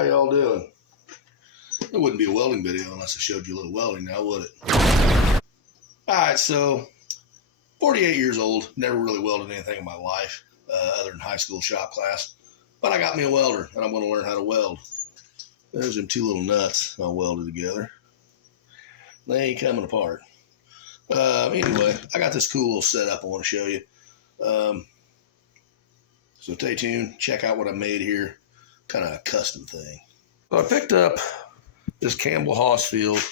How y'all doing? It wouldn't be a welding video unless I showed you a little welding now, would it? Alright, so 48 years old, never really welded anything in my life other than high school shop class. But I got me a welder and I'm going to learn how to weld. There's them two little nuts I'll weld it together. They ain't coming apart. Anyway, I got this cool little setup I want to show you. So stay tuned, check out what I made here. Kind of a custom thing. So I picked up this Campbell Hausfeld.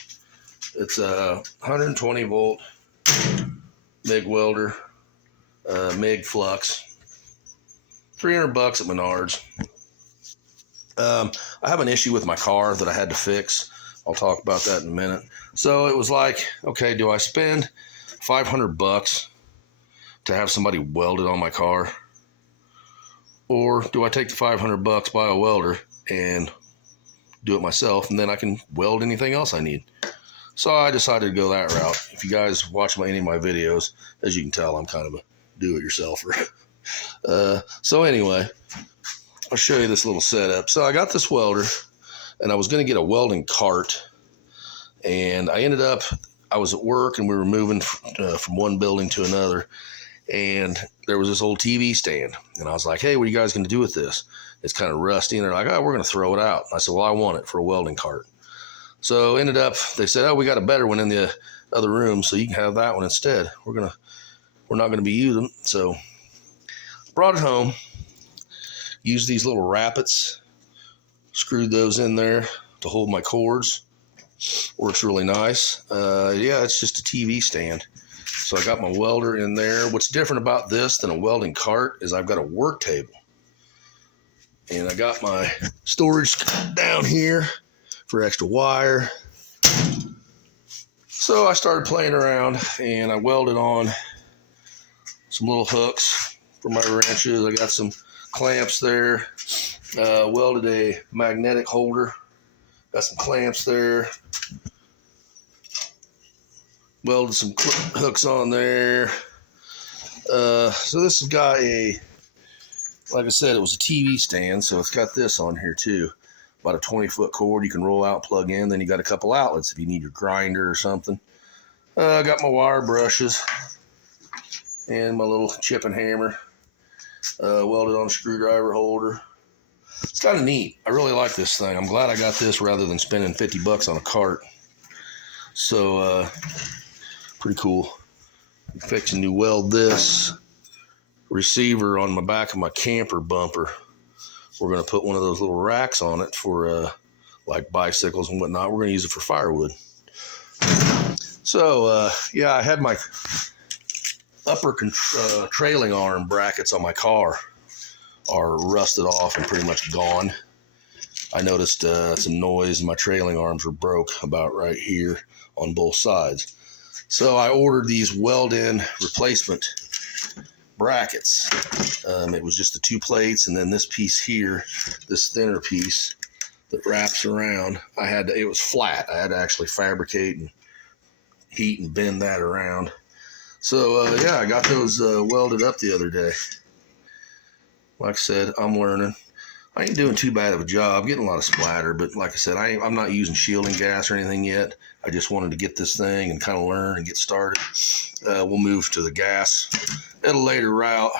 It's a 120 volt MIG welder, MIG FLUX. $300 at Menards. I have an issue with my car that I had to fix. I'll talk about that in a minute. So it was like, okay, do I spend $500 to have somebody weld it on my car? Or do I take the $500, buy a welder, and do it myself, and then I can weld anything else I need? So I decided to go that route. If you guys watch any of my videos, as you can tell, I'm kind of a do-it-yourselfer. So anyway, I'll show you this little setup. So I got this welder, and I was going to get a welding cart, and I ended up, I was at work, and we were moving from one building to another, and there was this old TV stand, and I was like, hey, what are you guys going to do with this? It's kind of rusty, and they're like, oh, we're going to throw it out. I said, well, I want it for a welding cart. So ended up, they said, oh, we got a better one in the other room, so you can have that one instead. We're not going to be using. So brought it home, used these little rappets, screwed those in there to hold my cords. Works really nice. Yeah, it's just a TV stand. So I got my welder in there. What's different about this than a welding cart is I've got a work table. And I got my storage down here for extra wire. So I started playing around and I welded on some little hooks for my wrenches. I got some clamps there. Welded a magnetic holder. Got some clamps there. Welded some hooks on there. So this has got like I said, it was a TV stand, so it's got this on here too. About a 20-foot cord you can roll out, plug in. Then you got a couple outlets if you need your grinder or something. I got my wire brushes and my little chip and hammer. Welded on a screwdriver holder. It's kind of neat. I really like this thing. I'm glad I got this rather than spending $50 on a cart. So, pretty cool. I'm fixing to weld this receiver on the back of my camper bumper. We're going to put one of those little racks on it for like bicycles and whatnot. We're going to use it for firewood. So, yeah, I had my upper trailing arm brackets on my car are rusted off and pretty much gone. I noticed some noise and my trailing arms were broke about right here on both sides. So I ordered these weld-in replacement brackets. It was just the two plates and then this piece here, this thinner piece that wraps around. It was flat. I had to actually fabricate and heat and bend that around. So yeah, I got those welded up the other day. Like I said, I'm learning. I ain't doing too bad of a job, getting a lot of splatter, but like I said, I'm not using shielding gas or anything yet. I just wanted to get this thing and kind of learn and get started. We'll move to the gas at a later route.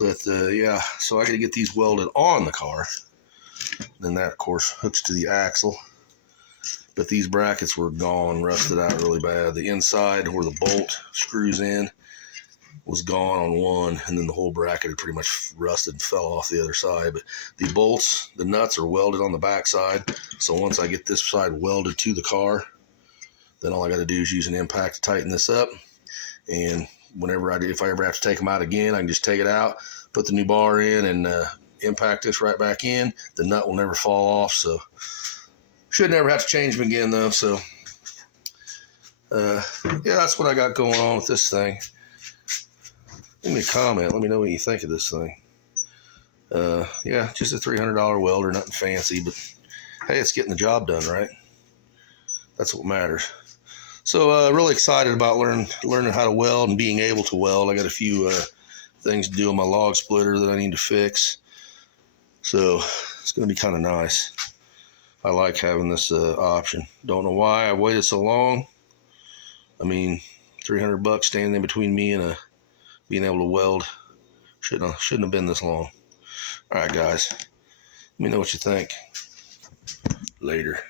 But yeah, so I got to get these welded on the car. Then that, of course, hooks to the axle. But these brackets were gone, rusted out really bad. The inside where the bolt screws in was gone on one, and then the whole bracket had pretty much rusted and fell off the other side. But the bolts, the nuts are welded on the back side. So once I get this side welded to the car, then all I got to do is use an impact to tighten this up. And if I ever have to take them out again, I can just take it out, put the new bar in, and impact this right back in. The nut will never fall off, so should never have to change them again though. So yeah, that's what I got going on with this thing. Leave me a comment. Let me know what you think of this thing. Yeah, just a $300 welder, nothing fancy, but hey, it's getting the job done, right? That's what matters. So really excited about learning how to weld and being able to weld. I got a few things to do on my log splitter that I need to fix. So it's going to be kind of nice. I like having this option. Don't know why I waited so long. I mean, $300 standing in between me and being able to weld. Shouldn't have been this long. All right, guys. Let me know what you think. Later.